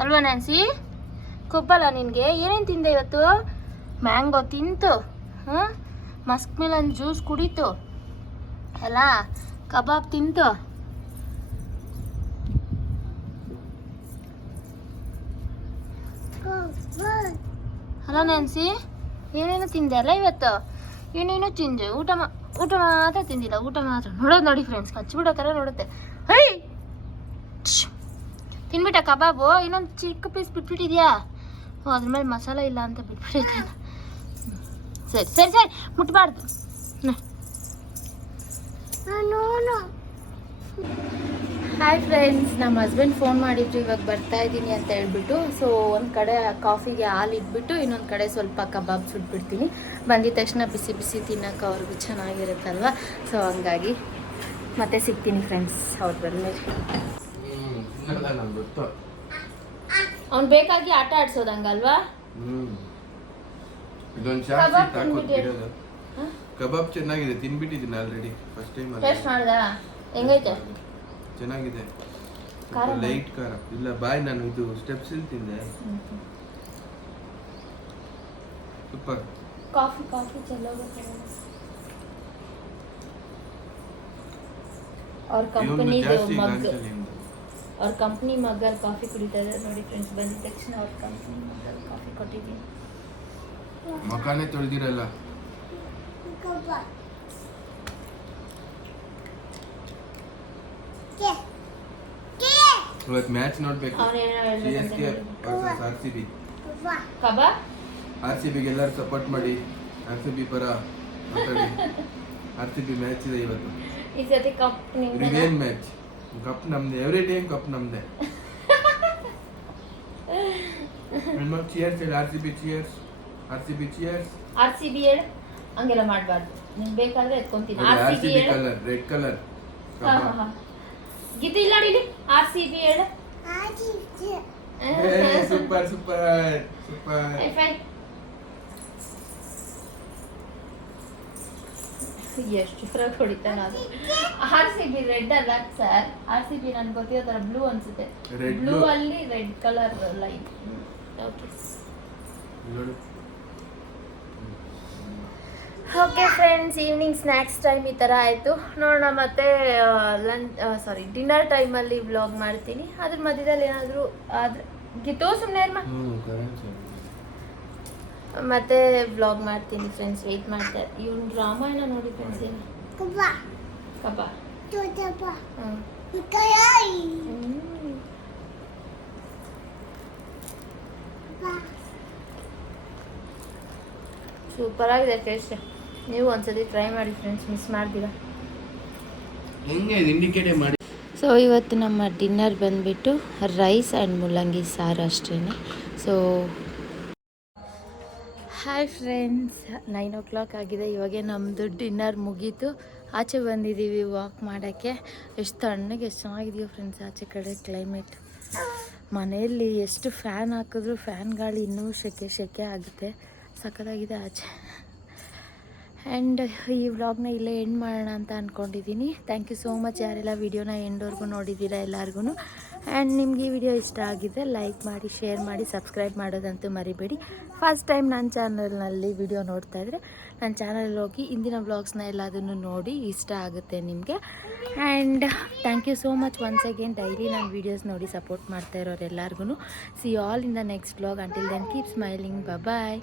ಅಲ್ವಾ ನ್ಯಾನ್ಸಿ? ಕೊಬ್ಬಲ್ಲ ನಿನಗೆ? ಏನೇನು ತಿಂದೆ ಇವತ್ತು? ಮ್ಯಾಂಗೋ ತಿಂತು, ಮಸ್ಕ್ ಮಿಲನ್ ಜ್ಯೂಸ್ ಕುಡಿತು ಅಲ್ಲ, ಕಬಾಬ್ ತಿಂತು. ಅಲ್ಲ ನ್ಯಾನ್ಸಿ, ಏನೇನು ತಿಂದೆ ಅಲ್ಲ ಇವತ್ತು? ಏನೇನು ತಿಂದೆ? ಊಟ ಮಾತ್ರ ತಿಂದಿಲ್ಲ, ಊಟ ಮಾತ್ರ. ನೋಡೋದು ನೋಡಿ ಫ್ರೆಂಡ್ಸ್, ಹಚ್ಬಿಡೋ ಥರ ನೋಡುತ್ತೆ. ಹೈ ತಿನ್ಬಿಟ್ಟ ಕಬಾಬು? ಇನ್ನೊಂದು ಚಿಕ್ಕ ಪೀಸ್ ಬಿಟ್ಬಿಟ್ಟಿದ್ಯಾ? ಅದ್ರ ಮೇಲೆ ಮಸಾಲ ಇಲ್ಲ ಅಂತ ಬಿಟ್ಬಿಟ್ಟಿದ್ದೆ. ಸರಿ ಮುಟ್ಬಾರ್ದು. ಹಾಯ್ ಫ್ರೆಂಡ್ಸ್, ನಮ್ಮ ಹಸ್ಬೆಂಡ್ ಫೋನ್ ಮಾಡಿದ್ರು ಇವಾಗ ಬರ್ತಾ ಇದ್ದೀನಿ ಅಂತ ಹೇಳ್ಬಿಟ್ಟು. ಸೊ ಒಂದು ಕಡೆ ಕಾಫಿಗೆ ಹಾಲು ಇಟ್ಬಿಟ್ಟು ಇನ್ನೊಂದು ಕಡೆ ಸ್ವಲ್ಪ ಕಬಾಬ್ ಸುಟ್ಬಿಡ್ತೀನಿ. ಬಂದಿದ ತಕ್ಷಣ ಬಿಸಿ ಬಿಸಿ ತಿನ್ನೋಕೆ ಅವ್ರಿಗೂ ಚೆನ್ನಾಗಿರುತ್ತಲ್ವ. ಸೊ ಹಂಗಾಗಿ ಮತ್ತೆ ಸಿಗ್ತೀನಿ ಫ್ರೆಂಡ್ಸ್ ಅವ್ರು ಬಂದಮೇಲೆ. ಅವ್ನು ಬೇಕಾಗಿ ಆಟ ಆಡ್ಸೋದಂಗಲ್ವಾ? ಕಬಾಬ್ ಚೆನ್ನಾಗಿದೆ, ತಿನ್ಬಿಟ್ಟಿದ್ದೀನಿ ಆಲ್ರೆಡಿ ಫಸ್ಟ್ ಟೈಮ್. ಟೇಸ್ಟ್ ಮಾಡ್ದಾ? ಹೆಂಗೈತೆ? ಚೆನ್ನಾಗಿದೆ. ಲೈಟ್ ಖಾರ ಇಲ್ಲ, ಬಾಯ್ ನಾನು ಇದು ಸ್ಟೆಪ್ಸ್ ಇಲ್ಲಿ ತಿಂದೆ. ಸೂಪರ್. ಕಾಫಿ ಚಲೋಗುತ್ತೆ. ಅವ್ರ ಕಂಪ್ನಿ ಮಗ್ಗಲ್ಲಿ ಕಾಫಿ ಕುಡಿತಾ ಇದ್ದಾರೆ ನೋಡಿ ಫ್ರೆಂಡ್ಸ್. ಬಂದಿದ ತಕ್ಷಣ ಅವ್ರ ಕಂಪ್ನಿ ಮಗ್ಗಲ್ಲಿ ಕಾಫಿ ಕೊಟ್ಟಿದ್ದೀನಿ. ಮಕಾನೆ ತೊಳೆದಿರಲ್ಲ. ಇವತ್ತು ಮ್ಯಾಚ್ ನೋಡ್ಬೇಕು. CSK versus RCB. RCB ಗೆ ಎಲ್ಲರೂ ಸಪೋರ್ಟ್ ಮಾಡಿ. RCB ಪರ ಮಾತಾಡಿ. RCB ಮ್ಯಾಚ್ ಇದೆ ಇವತ್ತು. ಈ ಸತಿ ಕಪ್ ನಿಮ್ದೆ. Revenge match. ಕಪ್ ನಮ್ದೆ, ಎವ್ರಿ ಟೈಮ್ ಕಪ್ ನಮ್ದೆ. ನಮ್ಮ ಚಿಯರ್ಸ್ ಹೇಳಿ, RCB cheers. RCB cheers. RCB ಹೇಳು. ಹಂಗೆಲ್ಲ ಮಾಡಬಾರ್ದು. ನಿಮಗೆ ಬೇಕಾದ್ರೆ ಎತ್ಕೊಂತೀನಿ. RCB colour, red colour. ಗೀತೆ ಇಲ್ಲ ನೋಡಿ. RCB ಹೇಳು. ಸೂಪರ್. ಎಷ್ಟು ಫ್ರಾಕ್ ಹೊಡಿತಾನ ಅದು. RCB ರೆಡ್ ಅಲ್ಲ ಸರ್, RCB ನನ್ಗೆ ಗೊತ್ತಿರೋ ತರ ಬ್ಲೂ ಅನ್ಸುತ್ತೆ. ಬ್ಲೂ ಅಲ್ಲಿ red colour line. Okay friends, evening snacks time ಈ ಥರ ಆಯಿತು. ನೋಡೋಣ ಮತ್ತೆ ಡಿನ್ನರ್ ಟೈಮಲ್ಲಿ ವ್ಲಾಗ್ ಮಾಡ್ತೀನಿ. ಅದ್ರ ಮಧ್ಯದಲ್ಲಿ ಏನಾದರೂ ಆದರೆ ಗಿತ್ತೋ ಸುಮ್ಮನೆ ಮತ್ತೆ ವ್ಲಾಗ್ ಮಾಡ್ತೀನಿ ಫ್ರೆಂಡ್ಸ್. ವೆಯ್ಟ್ ಮಾಡ್ತಾರೆ. ಇವ್ನು ರಾಮಾಯಣ ನೋಡಿ ಫ್ರೆಂಡ್ಸ್. ಏನು ಕಬಾಬ್ ಸೂಪರ್ ಆಗಿದೆ ಟೇಸ್ಟ್. ನೀವು ಒಂದ್ಸತಿ ಟ್ರೈ ಮಾಡಿ ಫ್ರೆಂಡ್ಸ್, ಮಿಸ್ ಮಾಡ್ತೀರಾ. ಹೆಂಗೆ ಇಂಡಿಕೇಟ್ ಮಾಡಿ. ಸೊ ಇವತ್ತು ನಮ್ಮ ಡಿನ್ನರ್ ಬಂದುಬಿಟ್ಟು ರೈಸ್ ಆ್ಯಂಡ್ ಮುಲ್ಲಂಗಿ ಸಾರು ಅಷ್ಟೇ. ಸೊ ಹಾಯ್ ಫ್ರೆಂಡ್ಸ್, 9 ಆಗಿದೆ. ಇವಾಗೆ ನಮ್ಮದು ಡಿನ್ನರ್ ಮುಗೀತು. ಆಚೆ ಬಂದಿದ್ದೀವಿ ವಾಕ್ ಮಾಡೋಕ್ಕೆ. ಎಷ್ಟು ತಣ್ಣಗೆ ಎಷ್ಟು ಚೆನ್ನಾಗಿದೆಯೋ ಫ್ರೆಂಡ್ಸ್ ಆಚೆ ಕಡೆ ಕ್ಲೈಮೇಟ್. ಮನೆಯಲ್ಲಿ ಎಷ್ಟು ಫ್ಯಾನ್ ಹಾಕಿದ್ರು ಫ್ಯಾನ್ ಗಾಳಿ ಇನ್ನೂ ಸೆಕೆ ಆಗುತ್ತೆ. ಸಖತ್ತಾಗಿದೆ ಆಚೆ. ಆ್ಯಂಡ್ ಈ ವ್ಲಾಗ್ನ ಇಲ್ಲೇ ಎಂಡ್ ಮಾಡೋಣ ಅಂತ ಅಂದ್ಕೊಂಡಿದ್ದೀನಿ. ಥ್ಯಾಂಕ್ ಯು ಸೋ ಮಚ್ ಯಾರೆಲ್ಲ ವೀಡಿಯೋನ ಎಂಡ್ವರೆಗೂ ನೋಡಿದ್ದೀರಾ ಎಲ್ಲರಿಗೂ. ಆ್ಯಂಡ್ ನಿಮ್ಗೆ ಈ ವಿಡಿಯೋ ಇಷ್ಟ ಆಗಿದ್ದರೆ ಲೈಕ್ ಮಾಡಿ, ಶೇರ್ ಮಾಡಿ, ಸಬ್ಸ್ಕ್ರೈಬ್ ಮಾಡೋದಂತೂ ಮರಿಬೇಡಿ. ಫಸ್ಟ್ ಟೈಮ್ ನನ್ನ ಚಾನಲ್ನಲ್ಲಿ ವಿಡಿಯೋ ನೋಡ್ತಾ ಇದ್ದರೆ ನನ್ನ ಚಾನಲಲ್ಲಿ ಹೋಗಿ ಇಂದಿನ ವ್ಲಾಗ್ಸ್ನ ಎಲ್ಲದನ್ನು ನೋಡಿ, ಇಷ್ಟ ಆಗುತ್ತೆ ನಿಮಗೆ. And thank you so much once again daily ನನ್ನ ವೀಡಿಯೋಸ್ ನೋಡಿ ಸಪೋರ್ಟ್ ಮಾಡ್ತಾ ಇರೋರು ಎಲ್ಲರಿಗೂ. See all in the next vlog. Until then keep smiling. Bye.